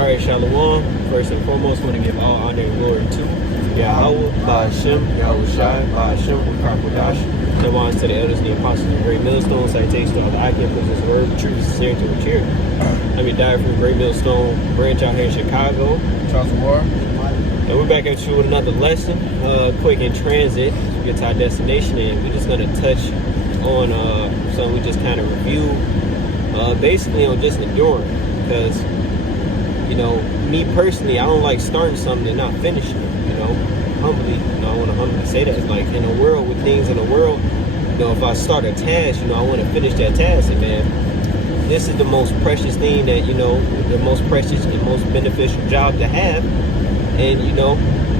All right, Shalom. First and foremost, want to give all honor and glory to Yahweh, Ba'Hashem, Yahushai, Ba'Hashem, Kakodash. Shalom to the elders, the apostles, and great millstone. Citation to all the icons of this word, truth, sincerity, and cheer. I'm your diary from Great Millstone branch out here in Chicago. Charles War. And we're back at you with another lesson, quick in transit. We get to our destination, and we're just going to touch on something we just kind of reviewed, basically on just enduring. Because, you know, me personally, I don't like starting something and not finishing it, you know, humbly. You know, I want to humbly say that. Like, in a world, with things in the world, you know, if I start a task, you know, I want to finish that task. And, man, this is the most precious thing that, you know, the most precious and most beneficial job to have. And, you know,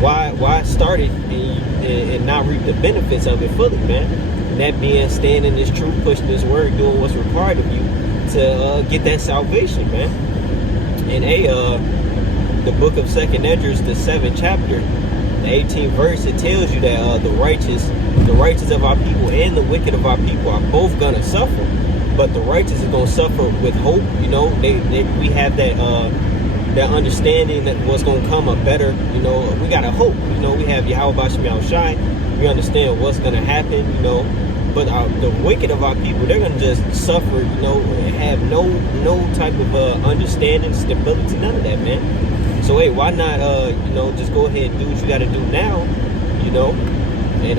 why start it and not reap the benefits of it fully, man? And that being staying in this truth, pushing this word, doing what's required of you to get that salvation, man. And the book of 2nd Esdras, the 7th chapter, the 18th verse, it tells you that the righteous of our people and the wicked of our people are both gonna suffer. But the righteous is gonna suffer with hope. You know, we have that understanding that what's gonna come a better. You know, we got a hope. You know, we have Yahweh Ba'Hashem Yahushai. We understand what's gonna happen. You know. But the wicked of our people, they're gonna just suffer, you know, and have no type of understanding, stability, none of that, man. So hey, why not, you know, just go ahead and do what you got to do now, you know, and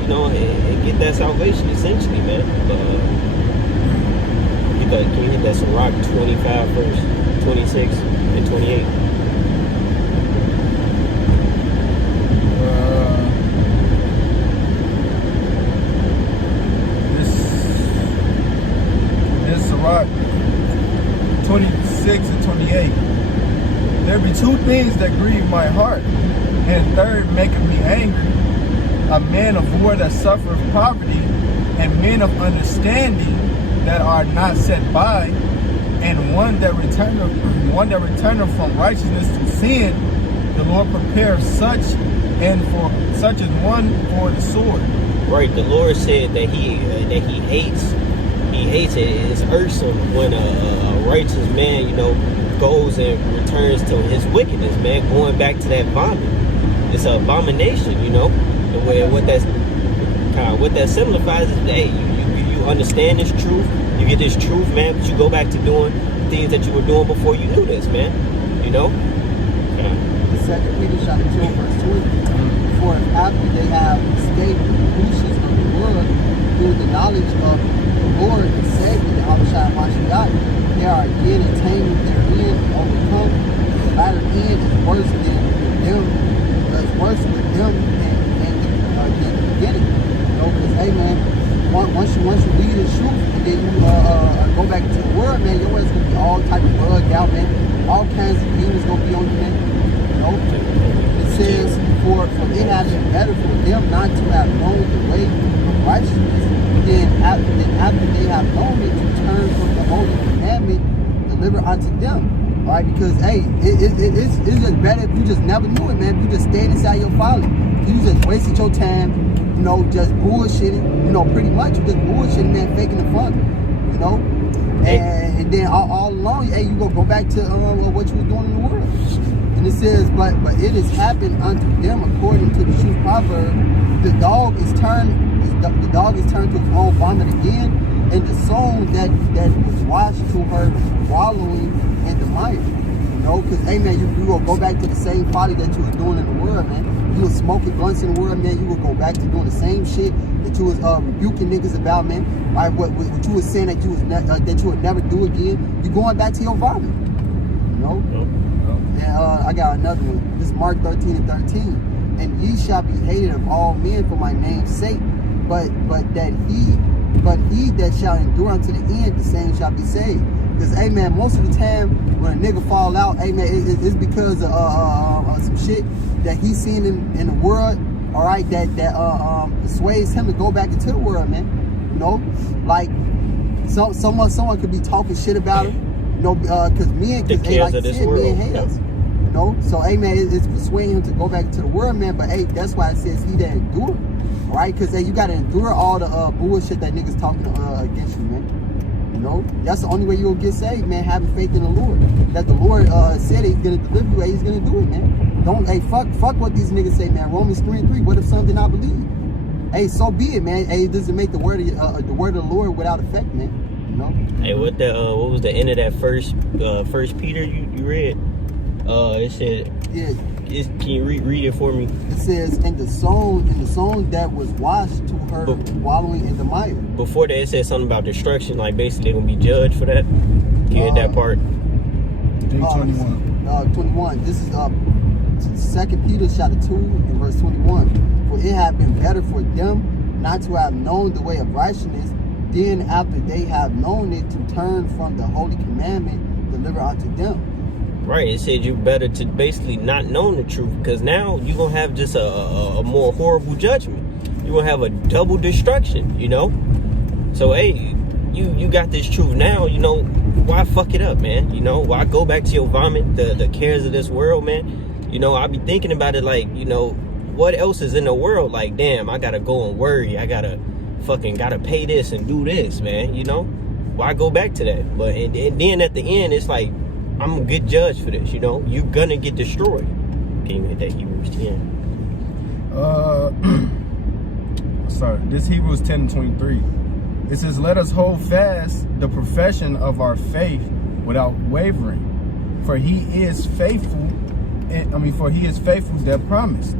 you know, and get that salvation essentially, man. Can you hit that Sirach 25 verse 26 and 28? Sirach 26 and 28. There be two things that grieve my heart, and third maketh me angry: a man of war that suffereth poverty, and men of understanding that are not set by, and one that returneth from righteousness to sin. The Lord prepares such, and for such as one for the sword. Right. The Lord said that he hates. He hates it. It's irksome when a righteous man, you know, goes and returns to his wickedness, man, going back to that vomit. It's an abomination, you know. And what that signifies is, hey, you understand this truth, you get this truth, man, but you go back to doing things that you were doing before you knew this, man. You know? The 2 Peter chapter 2 verse 20. For after they have escaped the pollutions of the world through the knowledge of Lord and Savior, the Yahushua Mashiach, they are again attaining their end and overcome. The latter end is worse with them than the beginning. You know, because hey man, once you leave the truth and then you go back into the world, man, your ass gonna be all type of bugged out, man. All kinds of demons gonna be on you, man. You know? It says, for it has been better for them not to have known the way of righteousness. Then after they have known it, to turn from the holy commandment delivered unto them. All right, because hey, it's just better if you just never knew it, man. If you just stayed inside your folly. If you just wasted your time, you know, just bullshitting, you know, pretty much you just bullshitting, man, faking the fun, you know. And then all along, hey, you gonna go back to what you were doing in the world. And it says, but it has happened unto them according to the true proverb. The dog is turned to his own vomit again, and the soul that was washed to her wallowing in the mire. You know, because hey man, you will go back to the same folly that you was doing in the world, man. You was smoking blunts in the world, man. You will go back to doing the same shit that you was rebuking niggas about, man. Right? What you was saying that you would never do again. You going back to your vomit. You know. And I got another one. This is Mark 13 and 13. And ye shall be hated of all men for my name's sake. But he that shall endure unto the end, the same shall be saved. Because, hey man, most of the time when a nigga fall out, hey man, it's because of some shit that he's seen in the world, all right, that persuades him to go back into the world, man. You know, like someone could be talking shit about him, you know, because men, like you said, men hate. You know, so hey man, it's persuading him to go back to the world, man. But hey, that's why it says he that endure. Right? Because hey, you got to endure all the bullshit that niggas talking against you, man. You know? That's the only way you'll get saved, man, having faith in the Lord. that the Lord said He's gonna deliver you, He's gonna do it, man. Don't fuck what these niggas say, man. Romans 3:3. What if something I believe? Hey, so be it, man. Hey, it doesn't make the word of the Lord without effect, man. You know. Hey, what was the end of that first Peter you read? It said, Yeah. Can you read it for me? It says, in the song that was washed to her wallowing in the mire. Before that, it said something about destruction, like basically they're gonna be judged for that. Can you read that part? 21. 21. This is 2 Peter chapter 2 and verse 21. For it had been better for them not to have known the way of righteousness, than after they have known it to turn from the holy commandment delivered unto them. Right, it said you better to basically not know the truth, because now you're going to have just a more horrible judgment. You're going to have a double destruction, you know? So, hey, you got this truth now, you know, why fuck it up, man? You know, why go back to your vomit, the cares of this world, man? You know, I be thinking about it like, you know, what else is in the world? Like, damn, I got to go and worry. I got to pay this and do this, man, you know? Why go back to that? But and then at the end, it's like, I'm a good judge for this, you know? You're gonna get destroyed. Can you hit that Hebrews 10? Sorry, this Hebrews 10:23. It says, let us hold fast the profession of our faith without wavering. For he is faithful that promised.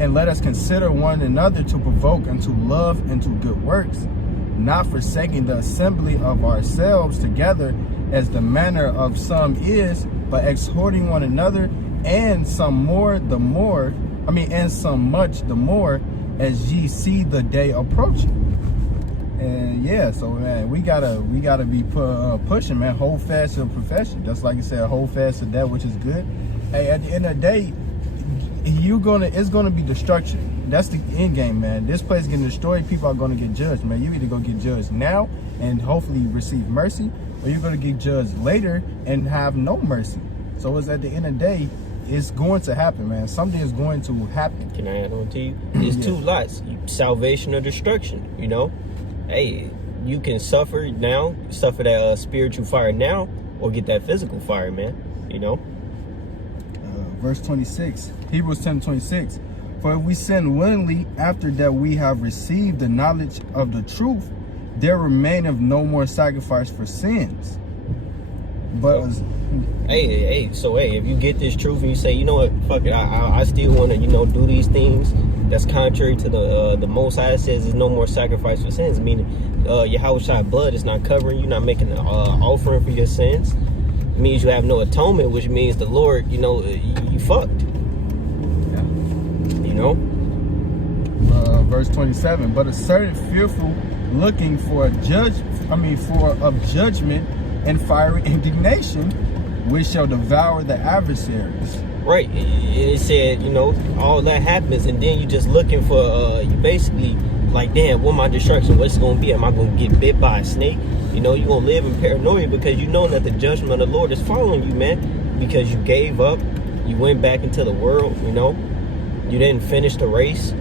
And let us consider one another to provoke unto love and to good works, not forsaking the assembly of ourselves together, as the manner of some is, but exhorting one another, and some much the more, as ye see the day approaching. And yeah, so man, we gotta be pushing, man. Hold fast to the profession, just like you said. Hold fast to that which is good. Hey, at the end of the day, it's gonna be destruction. That's the end game, man. This place getting destroyed. People are gonna get judged, man. You either go get judged now and hopefully receive mercy, or you're gonna get judged later and have no mercy. So it's at the end of the day, it's going to happen, man. Something is going to happen. Can I add on to you? There's two lots: salvation or destruction. You know, hey, you can suffer that spiritual fire now, or get that physical fire, man. You know. Verse 26, Hebrews 10:26. For if we sin willingly after that we have received the knowledge of the truth, there remaineth no more sacrifice for sins. But so if you get this truth and you say, you know what, fuck it, I still want to, you know, do these things that's contrary to the Most High says there's no more sacrifice for sins, meaning Yahweh's blood is not covering you, not making an offering for your sins. It means you have no atonement, which means the Lord, you know, you fucked. Yeah. You know? Verse 27, but a certain fearful looking for judgment and fiery indignation, which shall devour the adversaries. Right. It said, you know, all that happens, and then you just looking for, you basically like, damn, what my destruction, what's going to be? Am I going to get bit by a snake? You know, you're going to live in paranoia because you know that the judgment of the Lord is following you, man, because you gave up, you went back into the world, you know, you didn't finish the race.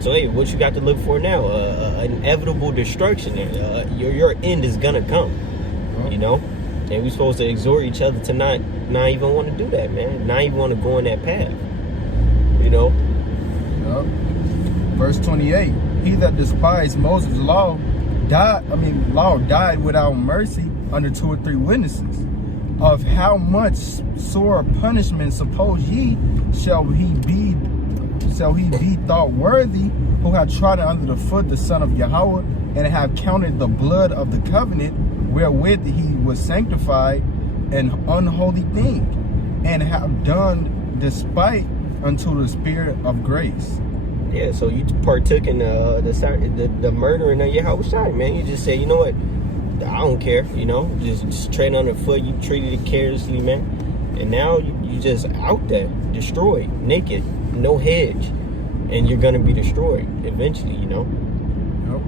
So, hey, what you got to look for now? Inevitable destruction. Your end is going to come, you know? And we're supposed to exhort each other to not even want to do that, man. Not even want to go in that path, you know? Yep. Verse 28, he that despised Moses' law died without mercy under 2 or 3 witnesses. Of how much sore punishment suppose ye shall he be thought worthy, who have trodden under the foot the Son of Yahweh, and have counted the blood of the covenant wherewith he was sanctified an unholy thing, and have done despite unto the Spirit of grace. Yeah, so you partook in the murdering of Yahweh, man. You just say, you know what, I don't care, you know, just tread on the foot. You treated it carelessly, man, and now you just out there, destroyed, naked, no hedge, and you're gonna be destroyed eventually, you know. Yep.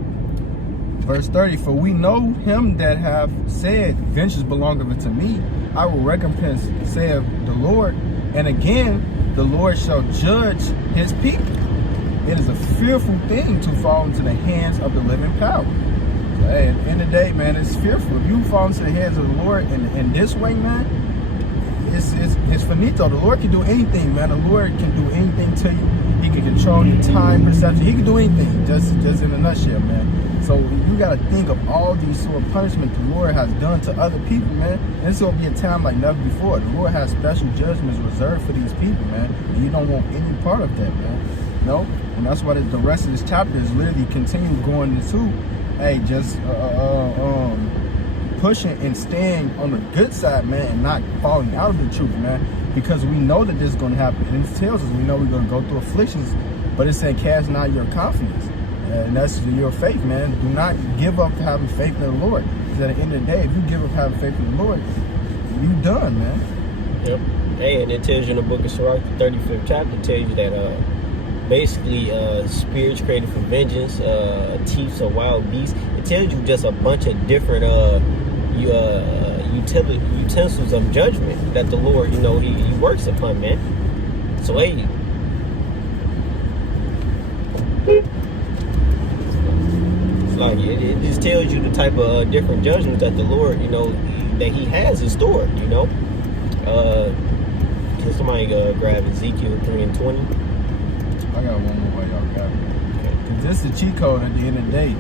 Verse 30, for we know him that have said, vengeance belongeth unto me, I will recompense, saith the Lord. And again, the Lord shall judge his people. It is a fearful thing to fall into the hands of the living power. Hey, at the end of the day, man, it's fearful. If you fall into the hands of the Lord in this way, man, it's finito. The Lord can do anything, man. The Lord can do anything to you. He can control your time perception. He can do anything, just in a nutshell, man. So you got to think of all these sort of punishment the Lord has done to other people, man. And it's going to be a time like never before. The Lord has special judgments reserved for these people, man. And you don't want any part of that, man. No? And that's why the rest of this chapter is literally continue going into, hey, just pushing and staying on the good side, man, and not falling out of the truth, man. Because we know that this is going to happen. And it tells us we know we're going to go through afflictions, but it's saying cast not your confidence. And that's your faith, man. Do not give up having faith in the Lord. Because at the end of the day, if you give up having faith in the Lord, you done, man. Yep. Hey, and it tells you in the book of Sirach, the 35th chapter, it tells you that basically spirits created for vengeance, teeth of wild beasts. It tells you just a bunch of different utensils of judgment that the Lord, you know, he works upon, man. So hey, it's like it just tells you the type of different judgments that the Lord, you know, that he has in store, you know. Can somebody grab Ezekiel 3:20? I got one more way y'all got it. Cause this is the cheat code at the end of the day.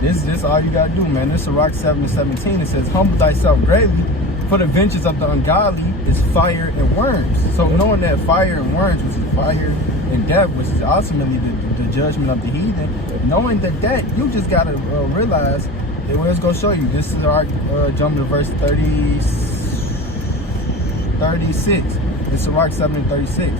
This all you gotta do, man. This is Sirach 7:17. It says, humble thyself greatly, for the vengeance of the ungodly is fire and worms. So knowing that fire and worms, which is fire and death, which is ultimately the judgment of the heathen, knowing that you just gotta realize that what it's gonna show you. This is our jumping to verse 36. It's Sirach 7:36.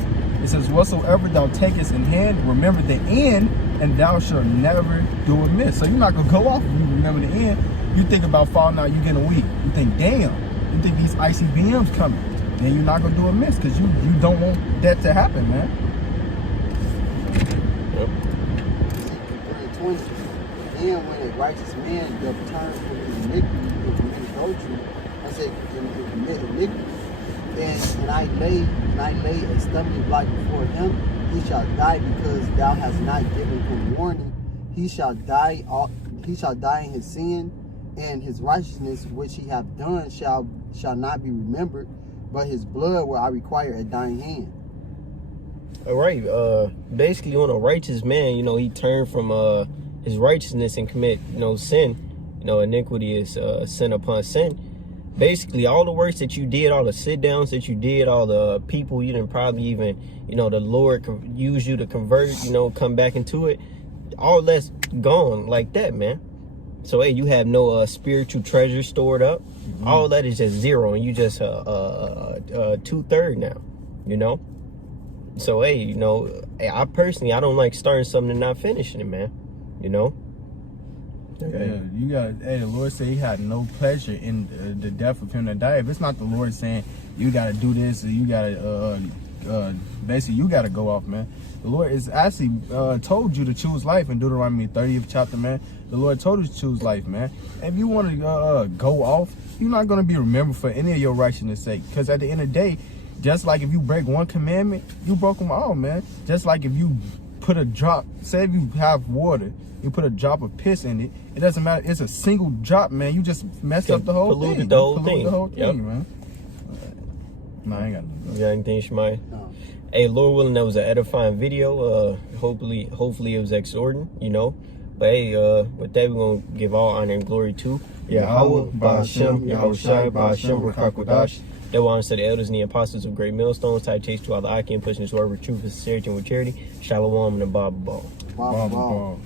It says, whatsoever thou takest in hand, remember the end, and thou shalt never do amiss. So you're not going to go off if you remember the end. You think about falling out, you getting weak. You think, damn, you think these icy BMs coming. Then you're not going to do amiss because you don't want that to happen, man. Ezekiel 3:20. And when a righteous man doth turn from his iniquity and commit adultery, I say, and commit iniquity, and I lay a stumbling block before him, he shall die because thou hast not given him warning. He shall die in his sin, and his righteousness which he hath done shall not be remembered, but his blood will I require at thine hand. All right. Basically, on a righteous man, you know, he turned from his righteousness and commit, you know, sin. You know, iniquity is sin upon sin. Basically, all the works that you did, all the sit downs that you did, all the people you didn't probably even, you know, the Lord use you to convert, you know, come back into it. All that's gone like that, man. So hey, you have no spiritual treasure stored up. Mm-hmm. All that is just zero, and you just 2/3 now, you know. So hey, you know, I personally, I don't like starting something and not finishing it, man. You know. Yeah, you got. Hey, the Lord said He had no pleasure in the death of him that died. If it's not the Lord saying you got to do this, or you got to basically you got to go off, man. The Lord is actually told you to choose life in Deuteronomy 30th chapter, man. The Lord told us to choose life, man. If you want to go off, you're not going to be remembered for any of your righteousness' sake. Because at the end of the day, just like if you break one commandment, you broke them all, man. Just like if you put a drop, say if you have water, you put a drop of piss in it, it doesn't matter. It's a single drop, man. You just messed up the whole thing. Polluted the whole thing. The whole thing, yep. Man. No, I ain't got nothing. You got anything, Shemai? No. Hey, Lord willing, that was an edifying video. Hopefully it was exhorting, you know. But hey, with that, we're going to give all honor and glory to Yahweh, Ba'ashem, Yahushai, Ba'ashem, Rakakwadash. That was to the elders and the apostles of Great Millstones. Type chase to all the Akim, pushing this word with truth and sincerity and with charity. Shalom and a Baba Ball. Baba Ball.